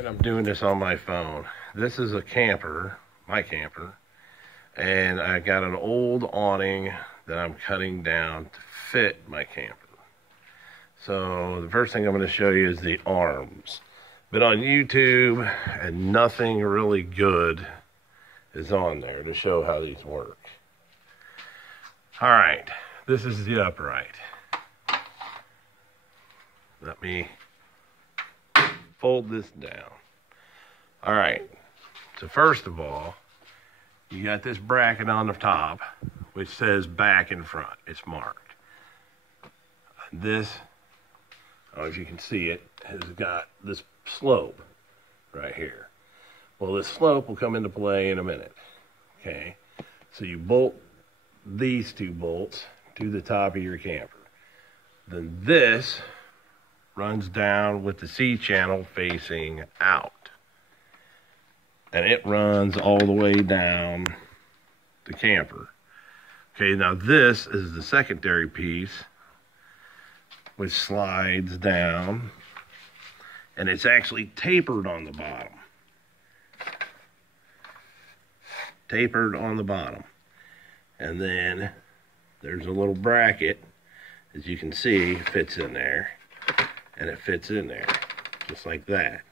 right, I'm doing this on my phone. This is a camper, my camper, and I got an old awning that I'm cutting down to fit my camper. So the first thing I'm going to show you is the arms. Been on YouTube and nothing really good is on there to show how these work. All right, this is the upright. Let me fold this down. All right, so first of all, you got this bracket on the top, which says back and front. It's marked. This, as you can see it, has got this slope right here. Well, this slope will come into play in a minute, okay? So you bolt these two bolts to the top of your camper. Then this runs down with the C-channel facing out. And it runs all the way down the camper. Okay, now this is the secondary piece, which slides down, and it's actually tapered on the bottom. Tapered on the bottom. And then there's a little bracket, as you can see, fits in there, and it fits in there, just like that.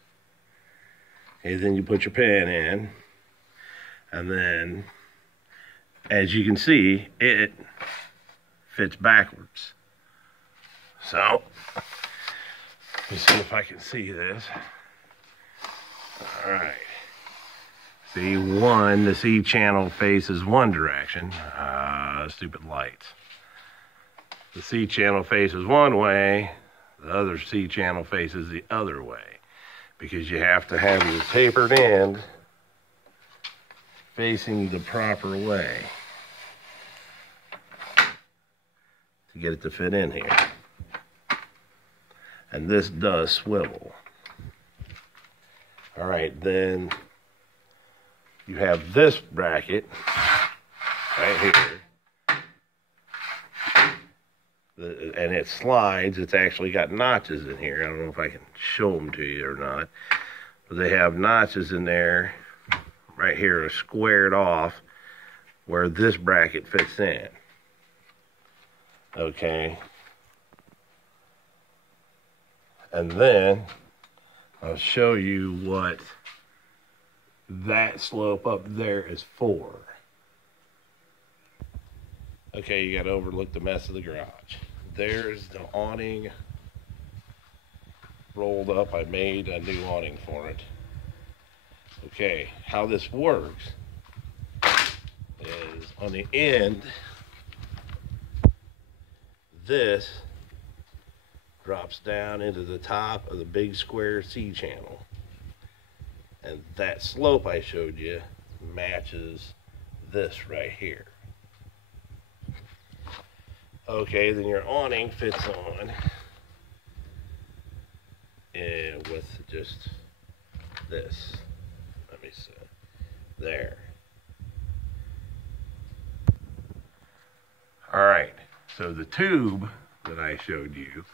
Okay, then you put your pan in, and then, as you can see, it fits backwards. So, let me see if I can see this. All right. See, the C channel faces one direction. Stupid lights. The C channel faces one way, the other C channel faces the other way, because you have to have your tapered end facing the proper way to get it to fit in here. And this does swivel. All right, then you have this bracket right here. And it slides. It's actually got notches in here. I don't know if I can show them to you or not. But they have notches in there right here, squared off where this bracket fits in. Okay. And then I'll show you what that slope up there is for. Okay, you got to overlook the mess of the garage. There's the awning rolled up. I made a new awning for it. Okay, how this works is on the end, this drops down into the top of the big square C channel. And that slope I showed you matches this right here. Okay, then your awning fits on and with just this. Let me see. There. All right, so the tube that I showed you,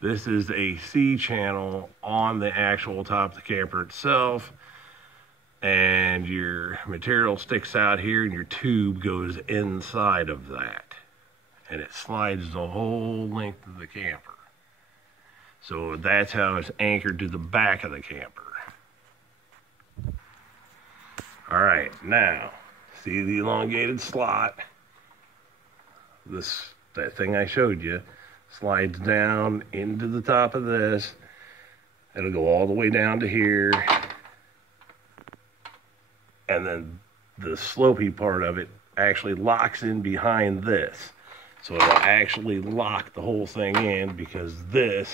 this is a C channel on the actual top of the camper itself, and your material sticks out here and your tube goes inside of that. And it slides the whole length of the camper. So that's how it's anchored to the back of the camper. All right, now, see the elongated slot? That thing I showed you slides down into the top of this. It'll go all the way down to here. And then the slopey part of it actually locks in behind this. So it'll actually lock the whole thing in, because this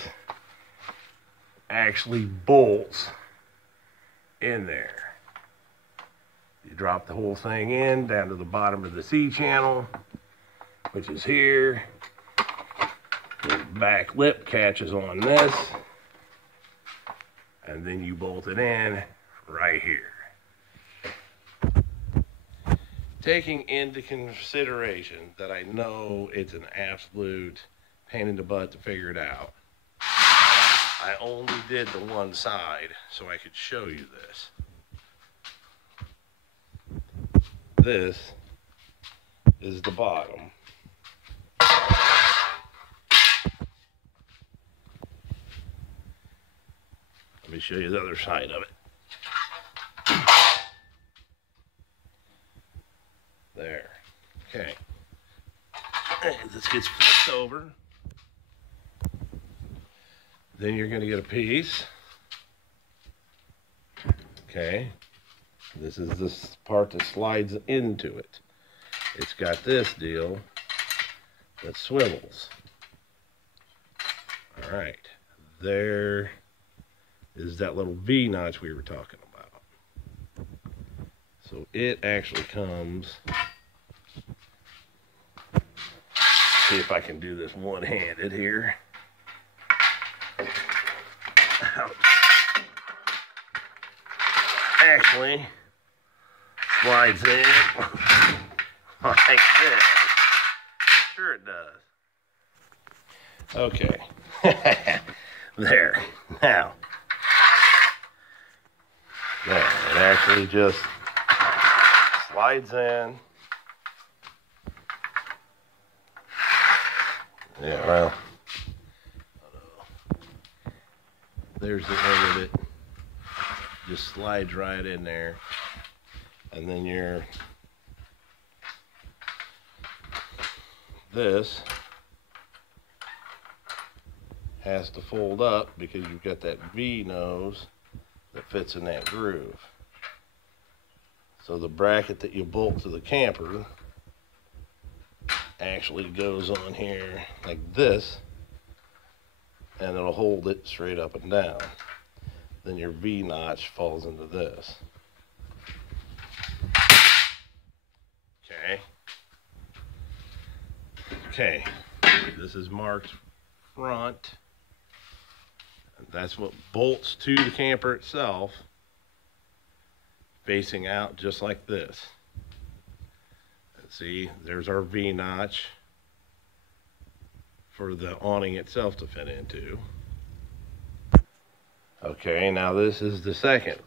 actually bolts in there. You drop the whole thing in down to the bottom of the C channel, which is here. The back lip catches on this, and then you bolt it in right here. Taking into consideration that I know it's an absolute pain in the butt to figure it out, I only did the one side so I could show you this. This is the bottom. Let me show you the other side of it. There. Okay. This gets flipped over. Then you're going to get a piece. Okay. This is this part that slides into it. It's got this deal that swivels. All right. There is that little V notch we were talking about. So it actually comes. See if I can do this one-handed here. Ouch. Actually slides in like this. Sure it does. Okay. There. Now. There. It actually just slides in. Yeah, well. There's the end of it. Just slides right in there. And then this has to fold up because you've got that V nose that fits in that groove. So the bracket that you bolt to the camper actually goes on here like this, and it'll hold it straight up and down. Then your V notch falls into this. Okay. Okay. This is marked front. And that's what bolts to the camper itself, facing out just like this. And see, there's our V notch for the awning itself to fit into. Okay, now this is the second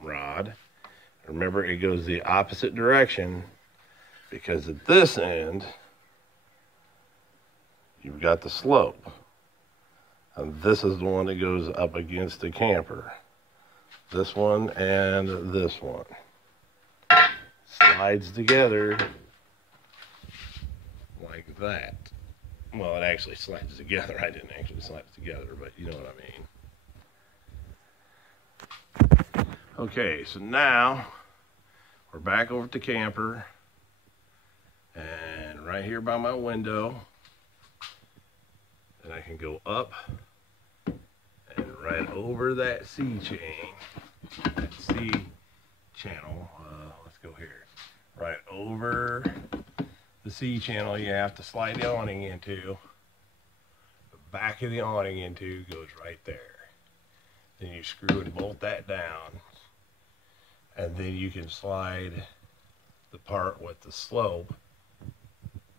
rod. Remember, it goes the opposite direction because at this end, you've got the slope. And this is the one that goes up against the camper. This one and this one. Slides together like that. Well, it actually slides together. I didn't actually slide it together, but you know what I mean. Okay, so now we're back over at the camper, and right here by my window, and I can go up and right over that C chain, that C channel. Let's go here. Right over the C channel, you have to slide the awning into. The back of the awning into goes right there. Then you screw and bolt that down, and then you can slide the part with the slope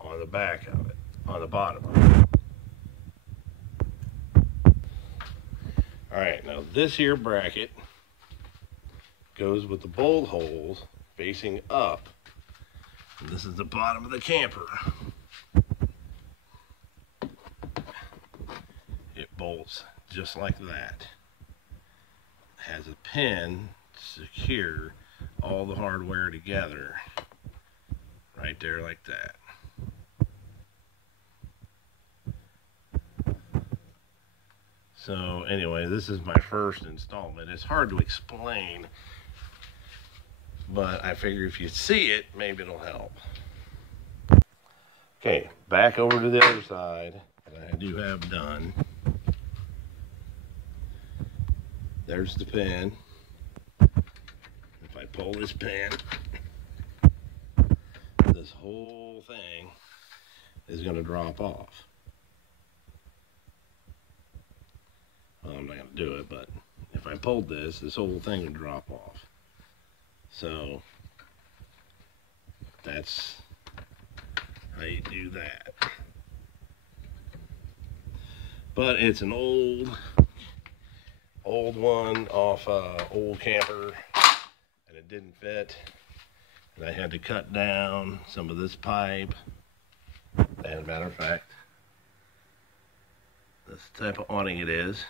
on the back of it, on the bottom of it. All right, now this here bracket goes with the bolt holes facing up. And this is the bottom of the camper. It bolts just like that. Has a pin to secure all the hardware together right there like that. So anyway, this is my first installment. It's hard to explain, but I figure if you see it, maybe it'll help. Okay, back over to the other side that I do have done. There's the pin. If I pull this pin, this whole thing is going to drop off. Well, I'm not going to do it, but if I pulled this whole thing would drop off. So that's how you do that. But it's an old old one off old camper, and it didn't fit, and I had to cut down some of this pipe. And as a matter of fact, that's the type of awning it is.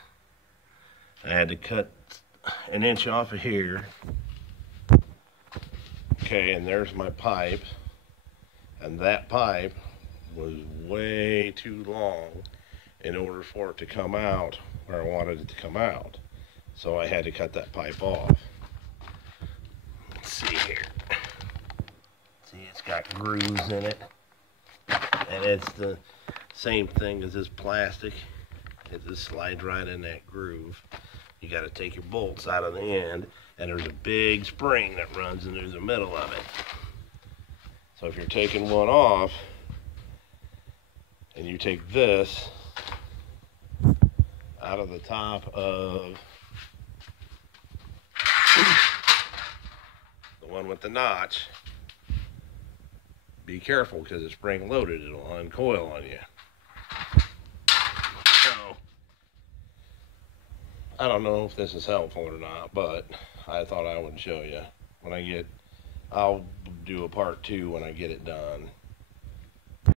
I had to cut an inch off of here. Okay, and there's my pipe, and that pipe was way too long in order for it to come out where I wanted it to come out. So I had to cut that pipe off. Let's see here. See, it's got grooves in it. And it's the same thing as this plastic. It just slides right in that groove. You got to take your bolts out of the end, and there's a big spring that runs into the middle of it. So if you're taking one off, and you take this out of the top of the one with the notch, be careful because it's spring loaded. It'll uncoil on you. So I don't know if this is helpful or not, but I thought I would show you. I'll do a part 2 when I get it done.